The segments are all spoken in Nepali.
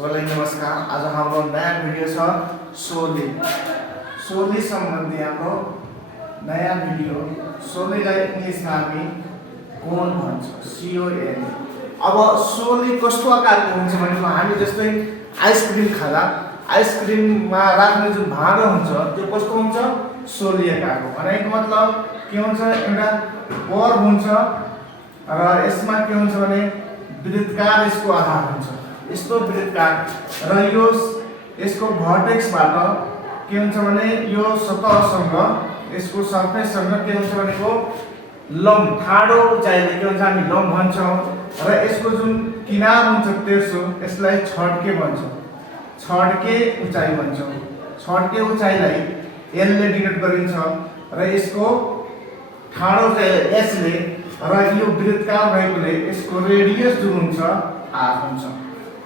सबैलाई नमस्कार। आज हाम्रो नयाँ भिडियो छ सोली सम्बन्धी हाम्रो नयाँ भिडियो। सोलीलाई इङ्ग्लिसमा हामी कोन भन्छ, CON। अब सोली कस्तो आकारको हुन्छ भने हामी जस्तै आइसक्रिम खाँदा आइसक्रिममा राख्ने जुन भाँडो हुन्छ त्यो कस्तो हुन्छ, सोली आकारको। भनेको मतलब के हुन्छ, एउटा कर्व हुन्छ र यसमा के हुन्छ भने वृत्तकार यसको आधार हुन्छ, यस्तो वृत्तकार र यसको भर्टेक्सबाट के हुन्छ भने यो सतहसँग यसको सर्फेससँग के हुन्छ भनेको लम्ब ठाडो उचाइले के हुन्छ हामी लम्ब भन्छौँ र यसको जुन किनार हुन्छ तेर्सो यसलाई छड्के भन्छौँ, छड्के उचाइ भन्छौँ। छड्के उचाइलाई L ले डिनोट गरिन्छ र यसको ठाडो उचाइलाई S ले र यो वृत्तकार भएकोले यसको रेडियस जुन हुन्छ R हुन्छ।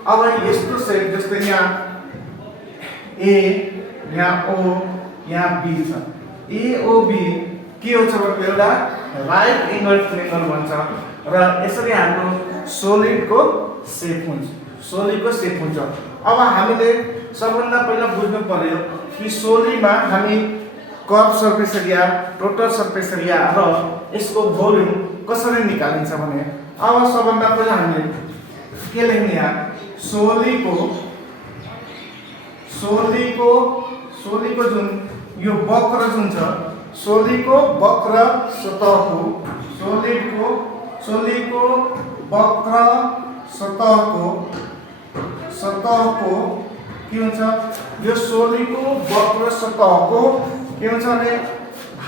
अब यस्तो सेप जस्तै यहाँ A, यहाँ O, यहाँ B छ। AOB के हो भने एउटा राइट एङ्गल ट्रायंगल भन्छ र यसरी हाम्रो सोलिडको सेप हुन्छ, सोलीको सेप हुन्छ। अब हामीले सबभन्दा पहिला बुझ्नु पर्यो कि सोलीमा हामी curve surface area, total surface area र यसको भोल्युम कसरी निकालिन्छ भने अब सबभन्दा पहिला हामीले के लेख्ने यहाँ सोलीको जुन यो वक्र जुन छ, सोलीको वक्र सतहको सोलीको वक्र सतहको के हुन्छ, यो सोलीको वक्र सतहको के हुन्छ भने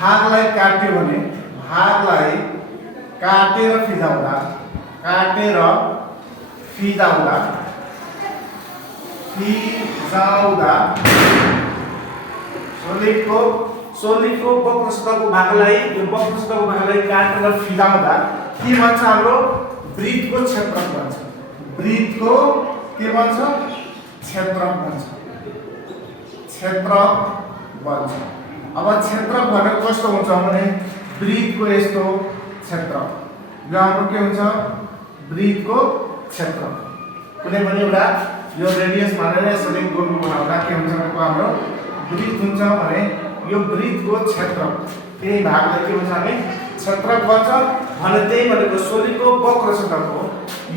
भागलाई काट्यो भने भागलाई काटेर फिजाउँदा सोलीको वक्र सतहको भागलाई काटेर फिजाउँदा के भन्छ, हाम्रो वृत्तको क्षेत्रक भन्छ, वृत्तको के भन्छ, क्षेत्रक भन्छ। अब क्षेत्रक भनेको कस्तो हुन्छ भने वृत्तको यस्तो क्षेत्रक, यो हाम्रो के हुन्छ, वृत्तको क्षेत्रक। कुनै पनि एउटा यो रेडियस मानेर यसरी गोल बनाउँदा के हुन्छ भनेको हाम्रो वृत्त हुन्छ भने यो वृत्तको क्षेत्रक, त्यही भागलाई के भन्छ भने क्षेत्रक भन्छ भने त्यही भनेको सोलीको वक्र सतहको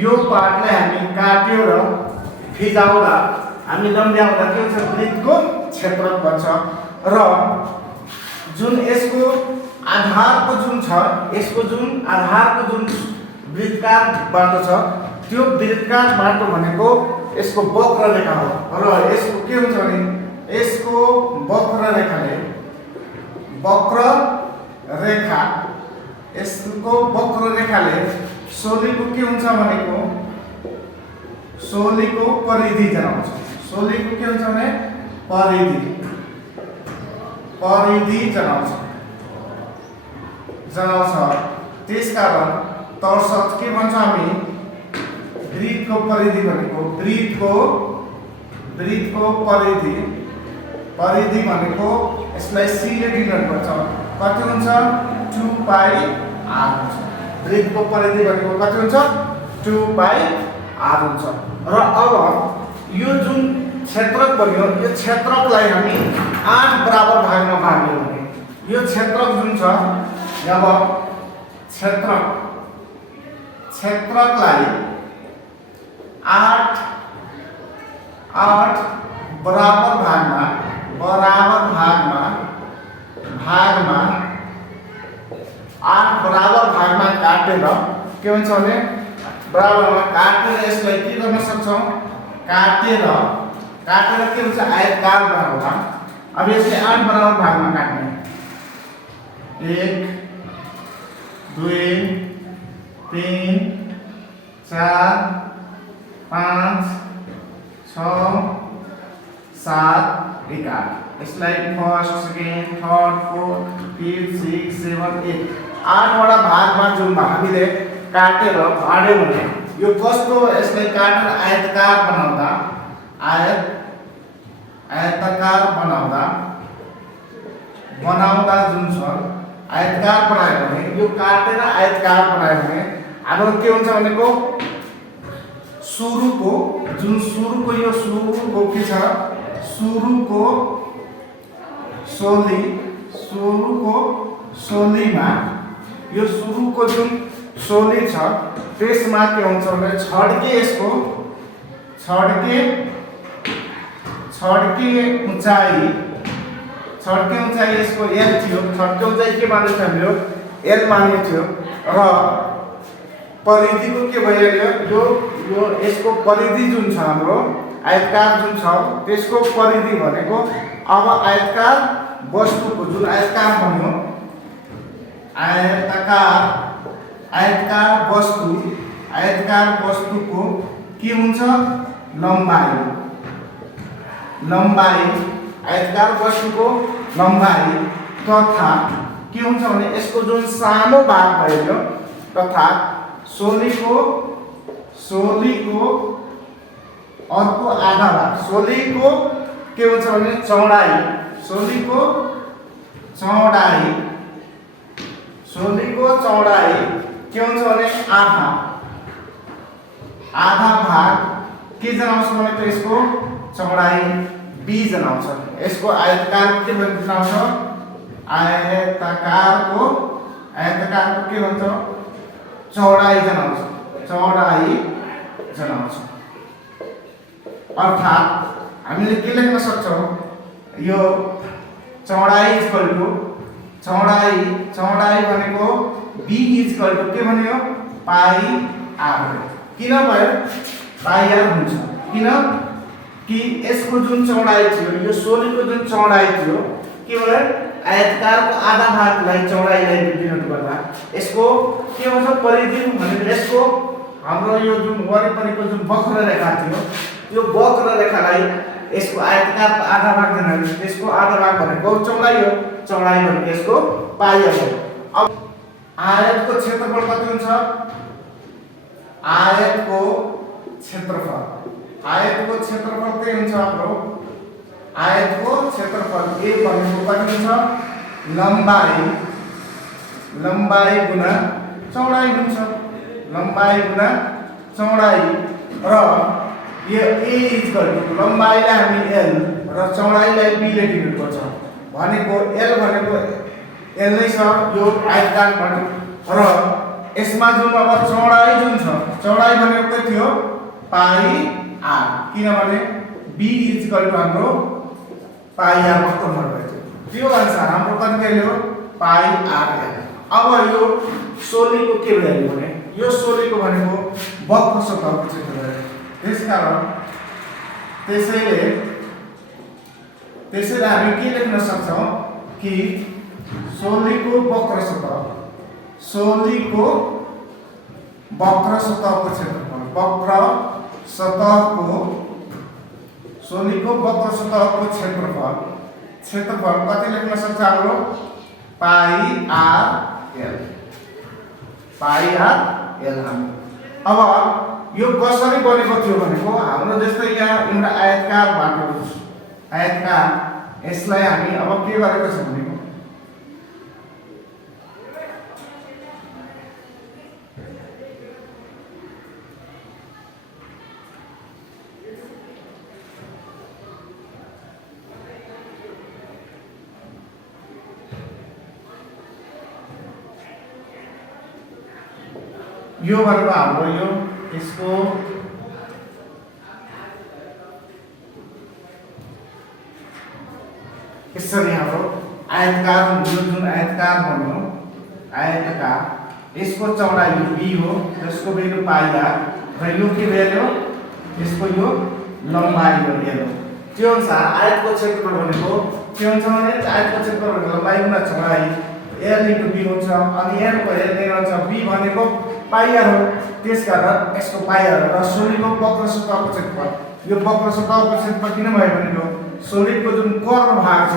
यो पार्टलाई हामी काट्यो र फिजाउँदा हामी लम्ब्याउँदा के हुन्छ, वृत्तको क्षेत्रक भन्छ। र जुन यसको आधारको जुन छ, यसको जुन आधारको जुन वृत्तकार बाटो छ त्यो वृत्तकार बाटो भनेको यसको वक्र रेखा हो र यसको के हुन्छ भने यसको वक्र रेखाले सोलीको के हुन्छ भनेको सोलीको परिधि जनाउँछ, सोलीको के हुन्छ भने परिधि जनाउँछ। त्यसकारण तर्सत के भन्छ हामी वृत्तको परिधि भनेको वृत्तको परिधि भनेको यसलाई C ले डिनोट गर्छ, कति हुन्छ 2πr हुन्छ। वृत्तको परिधि भनेको कति हुन्छ, 2πr हुन्छ। र अब यो जुन क्षेत्रक बन्यो यो क्षेत्रकलाई हामी 8 बराबर भागमा भाग्यो भने यो क्षेत्रक जुन छ, अब क्षेत्रकलाई 8 बराबर भागमा 8 बराबर भागमा काटेर के हुन्छ भने बराबरमा काटेर यसलाई के गर्न सक्छौँ, काटेर के हुन्छ आयतकार बनाउँदा। अब यसलाई 8 बराबर भागमा काट्ने 1 2 3 4 5 6 7 8 यसलाई first, second, third, fourth, fifth, 6 7 8 8वटा भागमा जुन हामीले काटेर फाड्यो भने यो कस्तो, यसलाई काटेर आयतकार बनाउँदा जुन छ आयतकार बनायो भने यो काटेर आयतकार बनायो भने हाम्रो के हुन्छ भनेको सुरुको जुन सुरुको यो सुरुको के छ सुरुको सोलीमा यो सुरुको जुन सोली छ त्यसमा के हुन्छ भने छड्के उचाइ यसको एल थियो। छड्के उचाइ के मान्दै थियो हाम्रो एल मान्ने थियो र परिधिको के भइहाल्यो यो यसको परिधि जुन छ हाम्रो आयतकार जुन छ त्यसको परिधि भनेको अब आयतकार वस्तुको जुन आयतकार भन्यो आयतकार वस्तुको के हुन्छ लम्बाई आयतकार वस्तुको लम्बाई तथा के हुन्छ भने यसको जुन सानो भाग भयो तथा सोलीको अर्को आधा भाग सोलीको के हुन्छ भने चौडाइ के हुन्छ भने आधा भाग के जनाउँछ भनेको यसको चौडाइ b जनाउँछ। यसको आयतकार के जनाउँछ आयतकारको के भन्छ चौडाइ जनाउँछ। अर्थात् हामीले के लेख्न सक्छौं यो चौडाइ भनेको b के भन्यो पाई r। किन भयो पाई r हुन्छ किन कि यसको जुन चौडाइ थियो यो सोलीको जुन चौडाइ थियो के भयो आयतकारको आधा भागलाई चौडाइलाई डिनोट गर्दा यसको के भन्छ परिधि भनेको यसको हाम्रो यो जुन वरिपरिको जुन वक्र रेखा थियो यो वक्र रेखालाई यसको आयतकारको आधा भाग जनाले त्यसको आधा भाग भनेको चौडाइ हो। चौडाइ भनेको यसको पाई हो। अब आयतको क्षेत्रफल कति हुन्छ आयतको क्षेत्रफल के हुन्छ हाम्रो आयतको क्षेत्रफल a भनेको कति हुन्छ लम्बाई गुणा चौडाइ हुन्छ र यो a लम्बाइलाई हामी l र चौडाइलाई b ले डिनोट गर्छौं भनेको l भनेको l नै छ यो आयतकार र यसमा जुन अब चौडाइ भनेको के थियो पाई r किनभने b हाम्रो पाई r को कन्भर्ट भयो त्यो अनुसार हाम्रो कति भ्यालु पाई r। अब यो सोलीको के भ्यालु भने यो सोलीको भनेको वक्र सतहको क्षेत्र भयो। त्यसकारण त्यसैले हामी के लेख्न सक्छौं कि सोलीको वक्र सतहको क्षेत्रफल सोलीको वक्र सतहको क्षेत्रफल कति लेख्न सक्छ हाम्रो पाई r l। अब यो कसरी बनेको थियो भनेको हाम्रो जस्तै यहाँ एउटा आयतकार यसलाई हामी अब के गरेको छौं भनेको यो भनेको हाम्रो यो यसको यसरी हाम्रो आयतकार जुन आयतकार भन्नु आयतकार यसको चौडाइ b हो जसको भ्यालु पाई r र यो के भ्यालु यसको यो लम्बाइ हो l। त्यो अनुसार आयतको क्षेत्रफल भनेको के हुन्छ भने आयतको क्षेत्रफल भनेको लम्बाइ गुणा चौडाइ l * b हुन्छ अनि l को l नै हुन्छ b भनेको पाई r हो। त्यसकारण यसको पाई r र सोलीको वक्र सतहको क्षेत्रफल यो वक्र सतहको क्षेत्रफल किन भयो भनेको सोलीको जुन कर्व भाग छ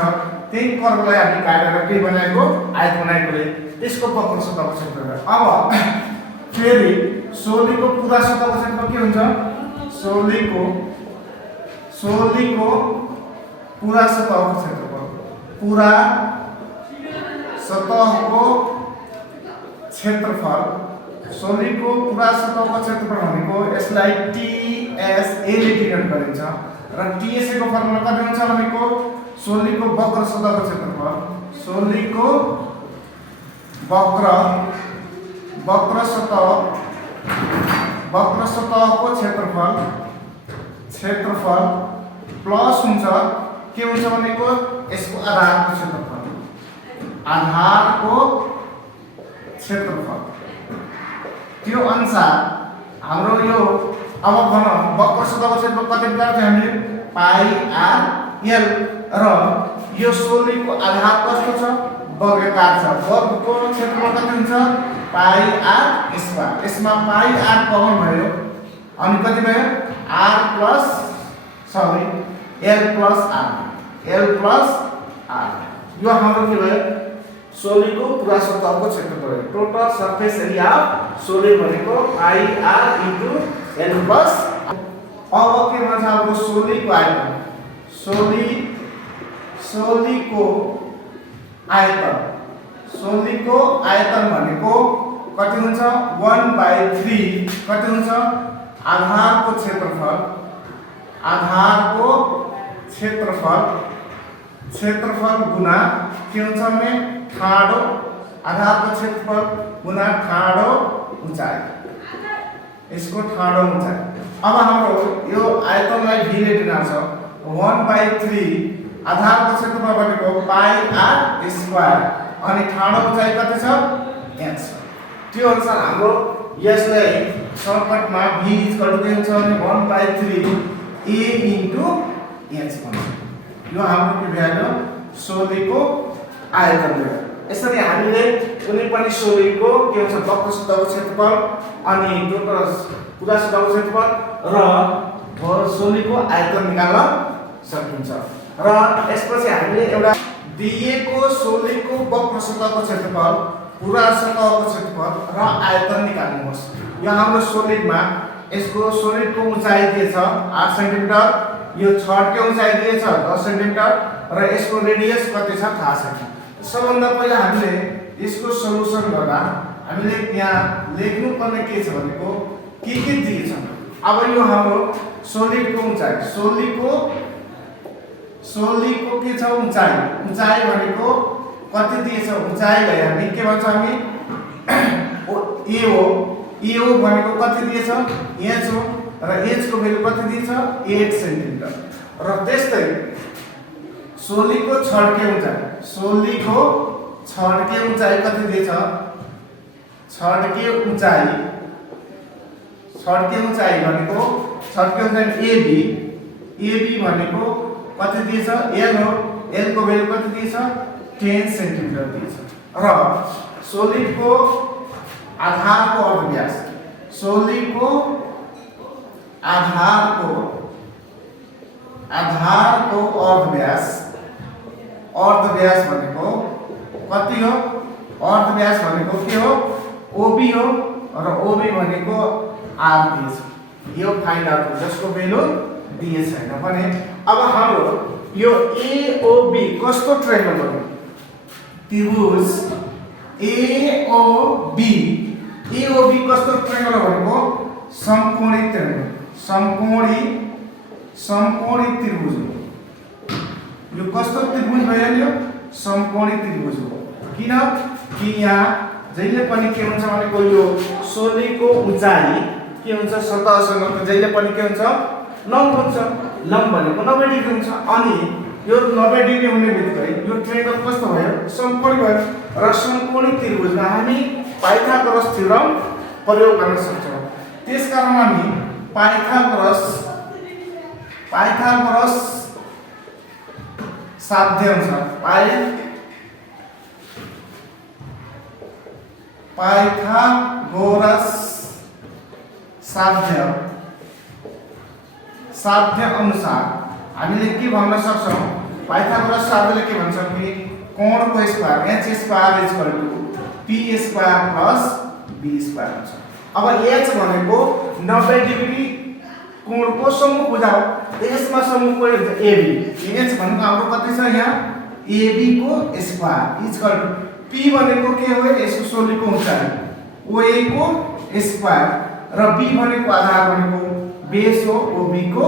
त्यही कर्वलाई हामी काटेर के बनाएको आयत बनाएकोले त्यसको वक्र सतहको क्षेत्रफल। अब फेरि सोलीको पुरा सतहको क्षेत्रफल के हुन्छ सोलीको पुरा सतहको क्षेत्रफल सोलीको पुरा सतहको क्षेत्रफल भनेको यसलाई टीएसए ले डिनोट गरिन्छ र टीएसए को फर्मुला कति हुन्छ भनेको सोलीको वक्र सतहको क्षेत्रफल सोलीको वक्र सतहको क्षेत्रफल प्लस हुन्छ के हुन्छ भनेको यसको आधारको क्षेत्रफल त्यो अनुसार हाम्रो यो अब भनौं वक्र सतहको क्षेत्रफल कति निकाल्छ हामीले पाई आर एल र यो सोलीको आधार कस्तो छ वर्गाकार छ वर्गको क्षेत्रफल कति हुन्छ पाई आर स्क्वायर यसमा पाई आर कमन भयो अनि कति भयो आर प्लस सरी एल प्लस आर यो हाम्रो के भयो सोलीको पुरा सतहको क्षेत्रफल टोटल सरफेस एरिया सोली भनेको पाई आर इन्टु एल प्लस अब के भन्छ हाम्रो सोलीको आयतन सोलीको आयतन भनेको कति हुन्छ 1/3 कति हुन्छ आधारको क्षेत्रफल गुना के हुन्छ भने ठाडो आधारको क्षेत्रफल गुना ठाडो उचाइ यसको ठाडो उचाइ अब हाम्रो यो आयतनलाई v ले डिनाउँछ 1/3 आधारको क्षेत्रफल भनेको पाई आर स्क्वायर अनि ठाडो उचाइ कति छ h त्यो अनुसार हाम्रो यसलाई सर्टकटमा v के हुन्छ भने 1/3 a इन्टु h भन्छ यो हाम्रो के भ्यालु सोलीको आयतन हो यसरी हामीले कुनै पनि सोलीको के हुन्छ वक्र सतहको क्षेत्रफल अनि टोटल पुरा सतहको क्षेत्रफल र सोलीको आयतन निकाल्न सकिन्छ र यसपछि हामीले एउटा दिएको सोलीको वक्र सतहको क्षेत्रफल पुरा सतहको क्षेत्रफल र आयतन निकाल्नुपर्छ यो हाम्रो सोलिडमा यसको सोलिडको उचाइ दिएछ 8 सेन्टिमिटर यो छडको उचाइ दिएछ 10 सेन्टिमिटर र यसको रेडियस कति छ थाहा छैन सबभन्दा पहिला हामीले यसको सल्युसन गर्दा हामीले यहाँ लेख्नु पर्ने के छ भनेको के दिएछ अब यो हाम्रो सोलिडको उचाइ सोलीको के छ उचाइ भनेको कति दिएछ उचाइलाई हामी के भन्छ हामी ए हो भनेको कति दिएछ h हो र h को भ्यालु कति दिएछ 8 सेन्टिमिटर र त्यस्तै सोलीको छडके उचाइ कति दिएछ छडके उचाइ भनेको AB भनेको कति दिएछ l हो l को भ्यालु कति दिएछ 10 सेन्टिमिटर दिएछ र सोलिडको आधारको अर्धव्यास अर्धव्यास भनेको कति हो अर्धव्यास भनेको के हो OB हो र OB भनेको r दिएछ यो फाइन्ड आउट जसको भ्यालु दिए छैन भने अब हाम्रो यो AOB कस्तो ट्रायंगल हो त्रिभुज AOB कस्तो ट्रायंगल हो भनेको समकोणी त्रिभुज हो यो कस्तो त्रिभुज भयो नि समकोणी त्रिभुज हो किन कि यहाँ जहिले पनि के हुन्छ भनेको यो सोलीको उचाइ के हुन्छ सतहसँग जहिले पनि के हुन्छ लम्ब हुन्छ लम्ब भनेको 90 डिग्री हुन्छ अनि यो 90 डिग्री हुने बित्तिकै यो ट्रायंगल कस्तो भयो समकोणी भयो र समकोणी त्रिभुजमा हामी पाइथागोरस थ्योरम प्रयोग गर्न सक्छौं त्यसकारण हामी पाइथागोरस साध्य अनुसार पाइथागोरस साध्य अनुसार हामीले के भन्न सक्छौं पाइथागोरस साध्यले के भन्छ कि कोणको square h square p square b square हुन्छ अब h भनेको 90 डिग्री कोणको सम्मुख भुजा हो यसमा सम्मुख को AB h भनेको हाम्रो कति छ यहाँ AB को स्क्वायर p भनेको के हो यसको सोलीको उचाइ OA को स्क्वायर र b भनेको आधार भनेको बेस हो OB को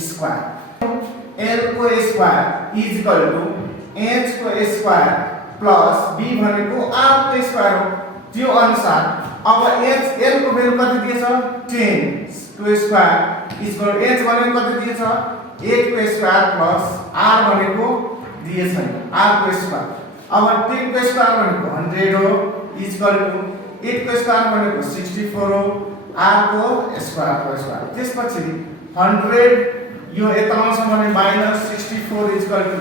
स्क्वायर। l को square is equal to h को स्क्वायर प्लस b भनेको r को स्क्वायर हो। त्यो अनुसार अब h l को भ्यालु कति दिएछ 10 को स्क्वायर इज इक्वल h भनेको कति दिएछ 8 को स्क्वायर प्लस r भनेको दिएछ r को स्क्वायर। अब 10 को स्क्वायर भनेको 100 हो इज इक्वल टु 8 को स्क्वायर भनेको 64 हो r को स्क्वायर। त्यसपछि 100 यो यतासम्म भने minus 64 is equal to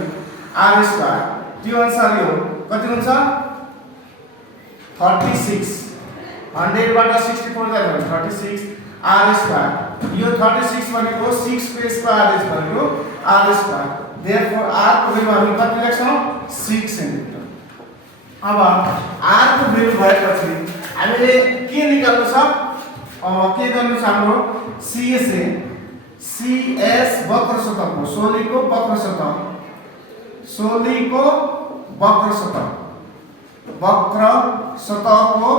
r square. त्यो अनुसार यो कति हुन्छ 36 100 बाट 64 जान्छ भने 36 r स्क्वायर। यो 36 भनेको 6 को square is equal to r square. Therefore r को भ्यालु हामी कति लेख्छौं 6 सेन्टिमिटर। अब r को भ्यालु भएपछि हामीले के निकाल्नु छ के गर्नु छ हाम्रो CS वक्र सतहको सोलीको वक्र सतहको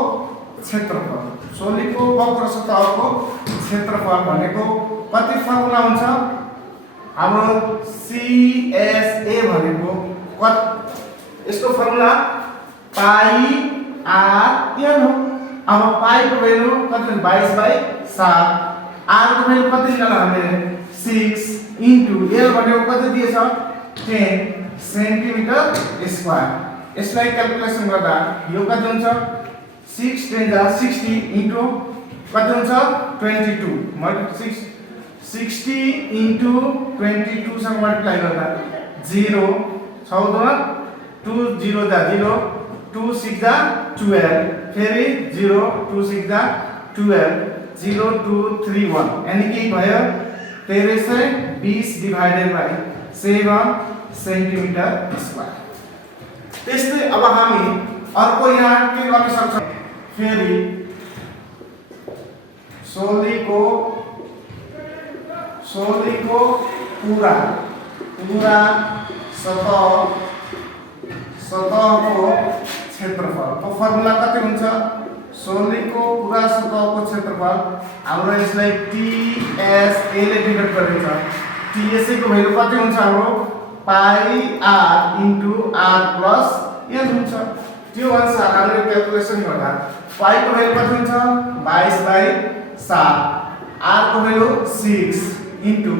क्षेत्रफल सोलीको वक्र सतहको क्षेत्रफल भनेको कति फर्मुला हुन्छ हाम्रो CSA भनेको यसको फर्मुला पाई r n हो। अब पाई को भ्यालु कति 22/7 r को भ्यालु कति निकाल्नु हामीले 6 इन्टु l भनेको कति दिएछ 10 सेन्टिमिटर स्क्वायर। यसलाई क्याल्कुलेसन गर्दा यो कति हुन्छ 6 10 जा 60 इन्टु कति हुन्छ 22 मल्टिप्लाई 60 इन्टु 22 सँग मल्टिप्लाई गर्दा 0 14 2 0 जा 0 2 6 जा 12 फेरि 0 2 6 जा 12 0 2 3 1 यानी कि भयो 1320 डिवाइडेड बाइ 7 सेन्टिमिटर स्क्वायर। त्यस्तै अब हामी अर्को यहाँ के गर्न सक्छौं फेरि सोलीको पूरा सतहको क्षेत्रफल को फर्मुला कति हुन्छ सोलीको पूरा सतहको क्षेत्रफल हाम्रो यसलाई TSA ले डिनोट गरिन्छ। TSA को भ्यालु कति हुन्छ हाम्रो पाई r into r plus n हुन्छ। त्यो अनुसार हामीले क्याल्कुलेसन गर्दा पाई को भ्यालु कति हुन्छ 22/7 r को भ्यालु 6 इन्टु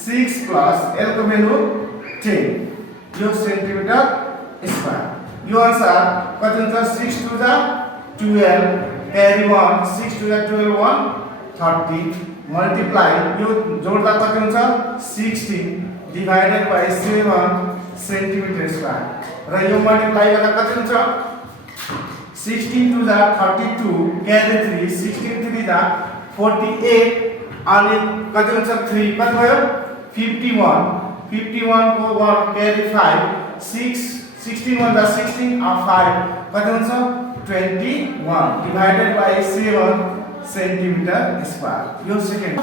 6 प्लस l को भ्यालु 10 यो सेन्टिमिटर स्क्वायर। यो अनुसार कति हुन्छ 6 2 जा 12 क्यारी 1 6 2 जा 12 1 30 मल्टिप्लाई यो जोड्दा कति हुन्छ 16 डिवाइडेड बाइ 7 सेन्टिमिटर स्क्वायर र यो मल्टिप्लाई गर्दा कति हुन्छ 16 2 जा 32 क्यारी 3 16 3 जा 48 अनि कति हुन्छ 3 कति भयो 51 को 1 क्यारी 5 6 16 1 जा 16 और 5 कति हुन्छ 21 डिवाइडेड बाइ 7 सेन्टिमिटर स्क्वायर। यो सेकेन्ड।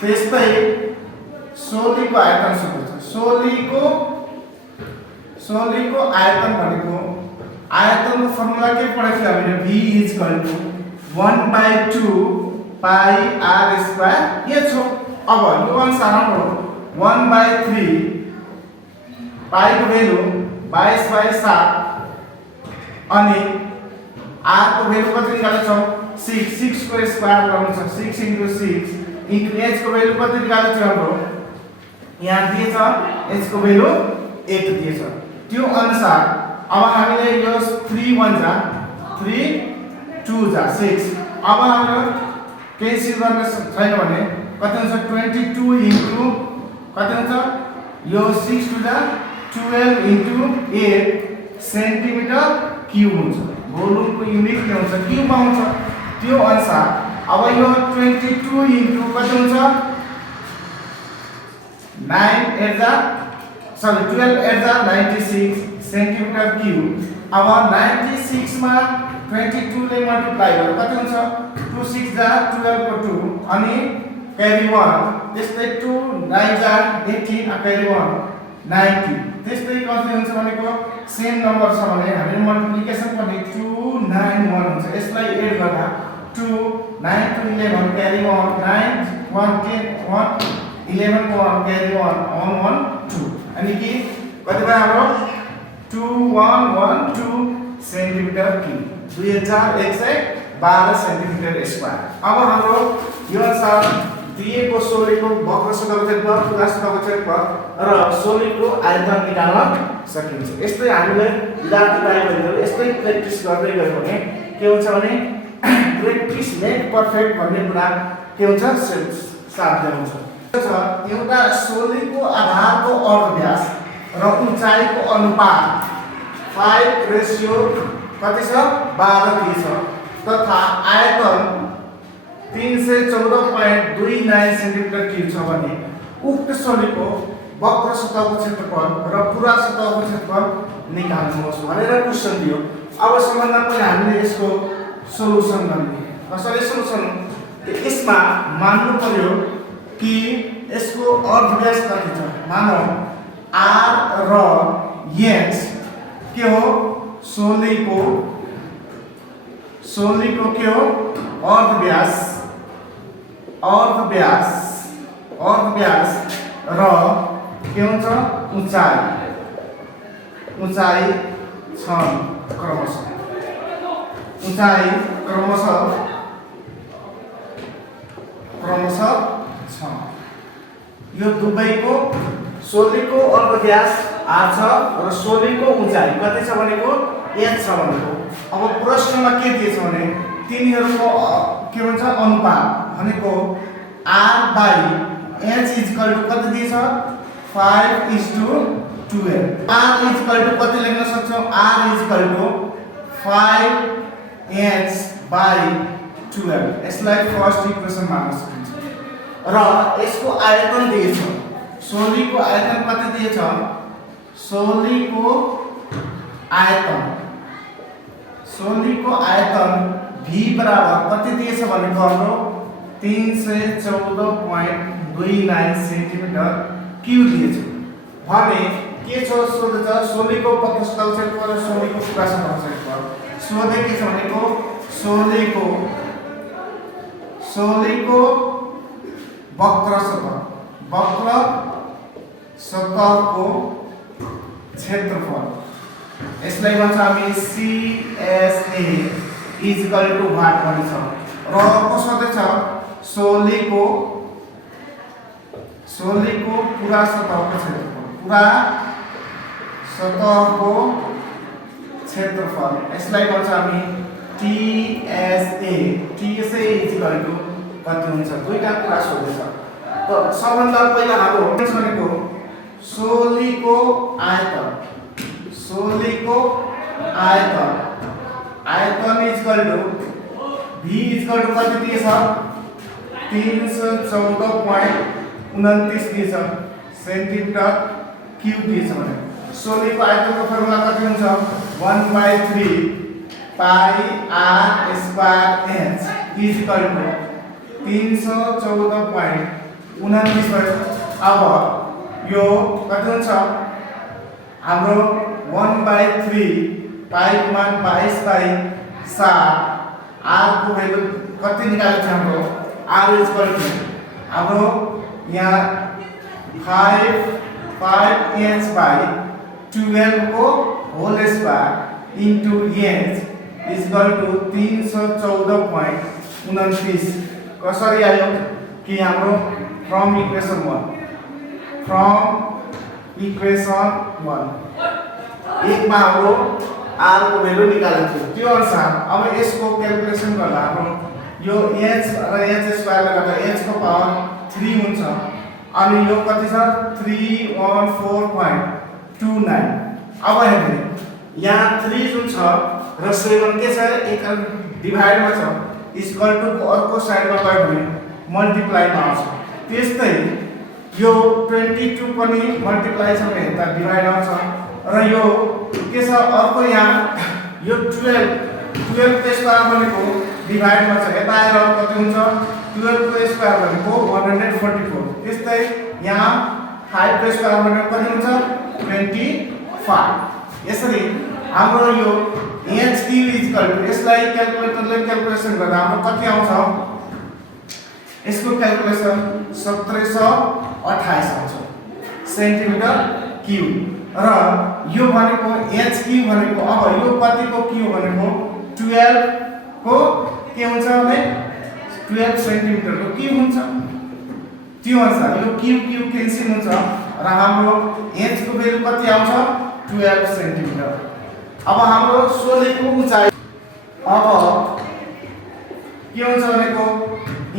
त्यस्तै सोलीको आयतन सोध्छ। सोलीको आयतन भनेको आयतनको फर्मुला के पढेको थियो हामीले v is equal to 1/2 pi r square ये छ। अब यो अनुसार हाम्रो 1/3 पाई को भ्यालु 22/7 अनि r को भ्यालु कति निकाल्नु छ 6 को स्क्वायर गर्नु छ 6 इन्टु 6 इन्टु h को भ्यालु कति निकाल्नु छ हाम्रो यहाँ दिएछ h को भ्यालु 8 दिएछ। त्यो अनुसार अब हामीले यो 3 1 जा 3 2 जा 6 अब हाम्रो क्यान्सल गर्न छैन भने कति हुन्छ 22 इन्टु कति हुन्छ यो 6 2 जा 12 इन्टु 8 सेन्टिमिटर क्यूब हुन्छ। भोल्युमको युनिट के हुन्छ क्यूब आउँछ। त्यो अनुसार अब यो 22 इन्टु कति हुन्छ 9 8 जा 12 8 जा 96 सेन्टिमिटर क्यूब। अब 96 मा 22 ले मल्टिप्लाई गर्दा कति हुन्छ 2 6 जा 12 को 2 अनि क्यारी 1 त्यस्तै 2 9 जा 18 क्यारी 1 90। त्यस्तै कति हुन्छ भनेको सेम नम्बर छ भने हामी मल्टिप्लिकेसन पनि 291 हुन्छ। यसलाई एड गर्दा 2 9 to 11 क्यारी 1 9 1 10 1 11 को 1 क्यारी 1 1 2 अनि कि कति भयो हाम्रो 2112 सेन्टिमिटर क्युब 2112 सेन्टिमिटर स्क्वायर। अब हाम्रो यो अनुसार दिएको सोलीको वक्र सतहको क्षेत्रफल पुरा सतहको क्षेत्रफल र सोलीको आयतन निकाल्न सकिन्छ। यस्तै हामीले लातिलाई गरेर यस्तै प्र्याक्टिस गर्दै गयो भने के हुन्छ भने प्र्याक्टिस मेक परफेक्ट भन्ने कुरा के हुन्छ साध्य हुन्छ। एउटा सोलीको आधारको अर्धव्यास र उचाइको अनुपात 5:12 कति छ 12 छ तथा आयतन 314.29 सेन्टिमिटर क्युब छ भने उक्त सोलीको वक्र सतहको क्षेत्रफल र पुरा सतहको क्षेत्रफल निकाल्नुहोस् भनेर क्वेशन दियो। अब सबभन्दा पहिले हामीले यसको सोलुसन गर्ने। कसरी सोलुसन? यसमा मान्नु पर्यो कि यसको अर्धव्यास कति छ। मानौ r र h के हो सोलीको के हो अर्धव्यास र के हुन्छ उचाइ छन् क्रमशः छ। यो दुवैको सोलीको अर्धव्यास r छ र सोलीको उचाइ कति छ भनेको h छ भनेको। अब प्रश्नमा के दिएछ भने तिनीहरूको के भन्छ अनुपात भनेको r/h कति दिएछ 5:12। r कति लेख्न सक्छौं r 5h/12 यसलाई फर्स्ट इक्वेसन मान्न सकिन्छ। र यसको आयतन दिएछ सोलीको आयतन कति दिएछ सोलीको आयतन v बराबर कति दिएछ भनेको हाम्रो 314.29 सेन्टिमिटर क्युब दिएछ भने के छ सोध्छ सोलीको वक्र सतहको क्षेत्रफल र सोलीको पुरा सतहको क्षेत्रफल सोधे के छ भनेको सोलीको वक्र सतहको क्षेत्रफल यसलाई भन्छ हामी CSA वाट भन्छ। र अर्को सोधेछ सोलीको पुरा सतहको क्षेत्रफल यसलाई भन्छ हामी TSA कति हुन्छ दुईटा कुरा सोधेछ। त सबभन्दा पहिला हाम्रो भनेको सोलीको आयतन v कति दिएछ 314.29 दिएछ सेन्टिमिटर क्युब दिएछ भने सोलीको आयतनको फर्मुला कति हुन्छ 1/3 पाई r स्क्वायर h 314.29 भयो। अब यो कति हुन्छ हाम्रो 1/3 पाई को मान 22/7 r को भ्यालु कति निकालेको छ हाम्रो r हाम्रो यहाँ 5h/12 को होल स्क्वायर इन्टु h 314.29 कसरी आयो कि हाम्रो फ्रम इक्वेसन 1 एकमा हाम्रो r को भ्यालु निकालेको थियो त्यो अनुसार अब यसको क्याल्कुलेसन गर्दा हाम्रो यो h र h स्क्वायर गर्दा h को पावर 3 हुन्छ अनि यो कति छ 314.29। अब हेर्नु यहाँ 3 जुन छ र 7 के छ एक डिभाइडमा छ इक्वल टु अर्को साइडमा गयो भने मल्टिप्लाइमा आउँछ। त्यस्तै यो 22 पनि मल्टिप्लाई छ भने यता डिभाइड आउँछ र यो के छ अर्को यहाँ यो 12 को स्क्वायर भनेको डिभाइडमा छ यता आएर कति हुन्छ 12 को स्क्वायर भनेको 144। त्यस्तै यहाँ 5 को स्क्वायर भनेको कति हुन्छ 25 यसरी हाम्रो यो HQ यसलाई क्याल्कुलेटरले क्याल्कुलेसन गर्दा हाम्रो कति आउँछ यसको क्याल्कुलेसन 1728 आउँछ सेन्टिमिटर क्यूब र यो भनेको HQ भनेको अब यो कतिको क्यूब भनेको 12 को के हुन्छ भने 12 सेन्टिमिटर को क्यूब हुन्छ त्यो अनुसार यो क्यूब क्यान्सल हुन्छ र हाम्रो h को भ्यालु कति आउँछ 12 सेन्टिमिटर अब हाम्रो सोलीको उचाइ अब के हुन्छ भनेको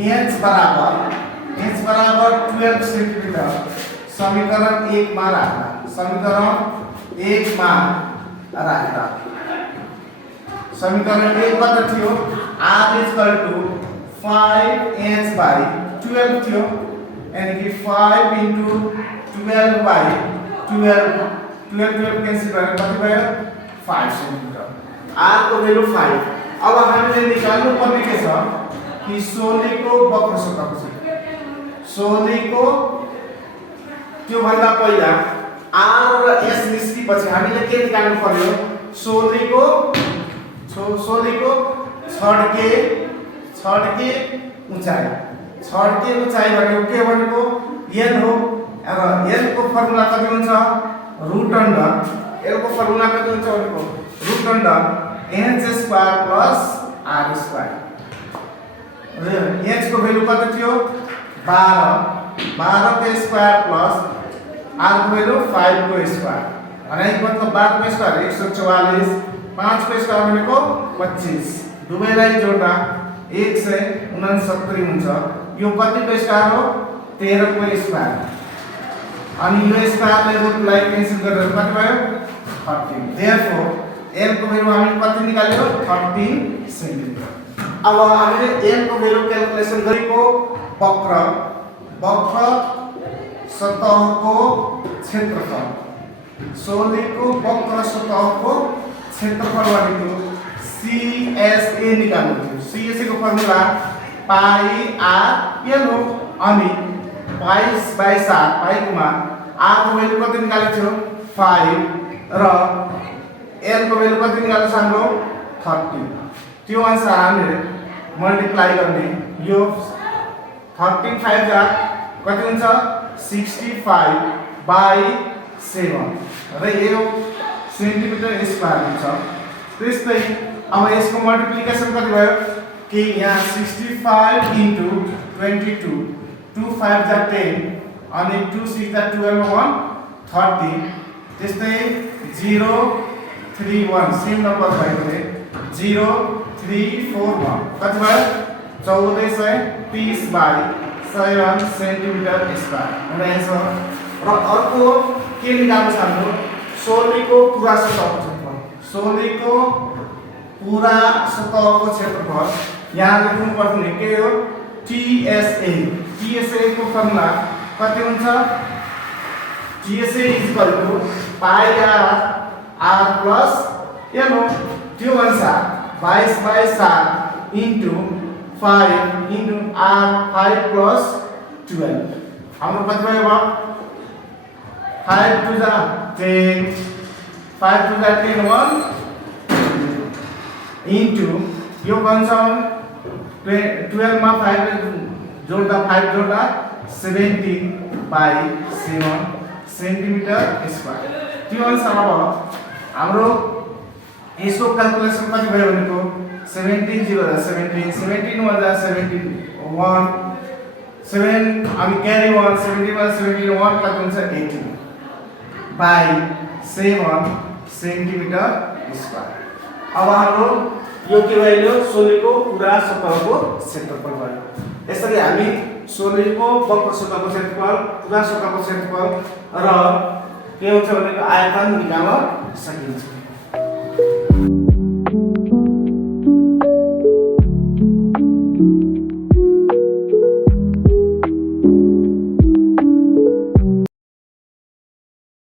h बराबर 12 सेन्टिमिटर समीकरण 1 मा राख्दा समीकरण 1 मा राख्दा समीकरण 1 कति थियो r 5h/12 थियो यानी कि 5 * 12/12 12 कैंसिल गरेर कति भयो 5 सेन्टिमिटर r को भ्यालु 5 अब हामीले निकाल्नु पर्ने के छ कि सोलीको वक्र सतहको क्षेत्र सोलीको त्यो भन्दा पहिला r र s निस्केपछि हामीले के निकाल्नु पर्यो सोलीको छड्के उचाइ भनेको के भनेको n हो र n को फर्मुला कति हुन्छ रूट अंडर l को फर्मुला कति हुन्छ भनेको रूट अंडर h² + r² र h को भ्यालु कति थियो 12 के स्क्वायर प्लस r को भ्यालु 5 को स्क्वायर भने मतलब 12 को स्क्वायर 144 5 को स्क्वायर भनेको 25 दुवैलाई जोड्दा 169 हुन्छ यो कति को स्क्वायर हो 13 को स्क्वायर अनि यो स्क्वायरले रुटलाई क्यान्सल गरेर कति भयो 13 देयरफोर l को भ्यालु हामीले कति निकाल्यो 13 सेन्टिमिटर अब हामीले l को भ्यालु क्याल्कुलेसन गरेको वक्र सतहको क्षेत्रफल सोलीको वक्र सतहको क्षेत्रफल भनेको CSA निकाल्नु थियो CSA को फर्मुला पाई r l हो अनि 22/7 पाई गुमा r को भ्यालु कति निकालेको थियो 5 र l को भ्यालु कति निकालेको छ हाम्रो 30 त्यो अनुसार हामीले मल्टिप्लाई गर्ने यो 13 5 जा कति हुन्छ 65/7 र यो सेन्टिमिटर स्क्वायर हुन्छ त्यस्तै अब यसको मल्टिप्लिकेसन कति भयो कि यहाँ 65 * 22 2 5 जा 10 अनि 2 6 जा 12 1 30 त्यस्तै 031 सेम नम्बर भएकोले 0341 कति भयो 1430/7 सेन्टिमिटर स्क्वायर हुनेछ र अर्को के निकाल्नु छ हाम्रो सोलीको पूरा सतहको क्षेत्रफल यहाँ लेख्नु पर्ने के हो TSA को फर्मुला कति हुन्छ TSA पाई r प्लस l हो त्यो अनुसार 22/7 * 5 * r 5 + 12 हाम्रो कति भयो 5 2 जा 10 5 2 जा 10 1 into यो भन्छ 12 मा 5 जोड्दा 5 जोड्दा 17/7 सेन्टिमिटर स्क्वायर त्यो अनुसार अब हाम्रो यसको क्याल्कुलेसन कति भयो भनेको 17 0 17 17 1 17 1 7 अनि क्यारी 1 17 1 कति हुन्छ 18/7 सेन्टिमिटर स्क्वायर अब हाम्रो यो के भयो सोलीको पूरा सतहको क्षेत्रफल भयो यसरी हामी सोलीको वक्र सतहको क्षेत्रफल पूरा सतहको क्षेत्रफल र के हुन्छ भनेको आयतन निकाल्न सकिन्छ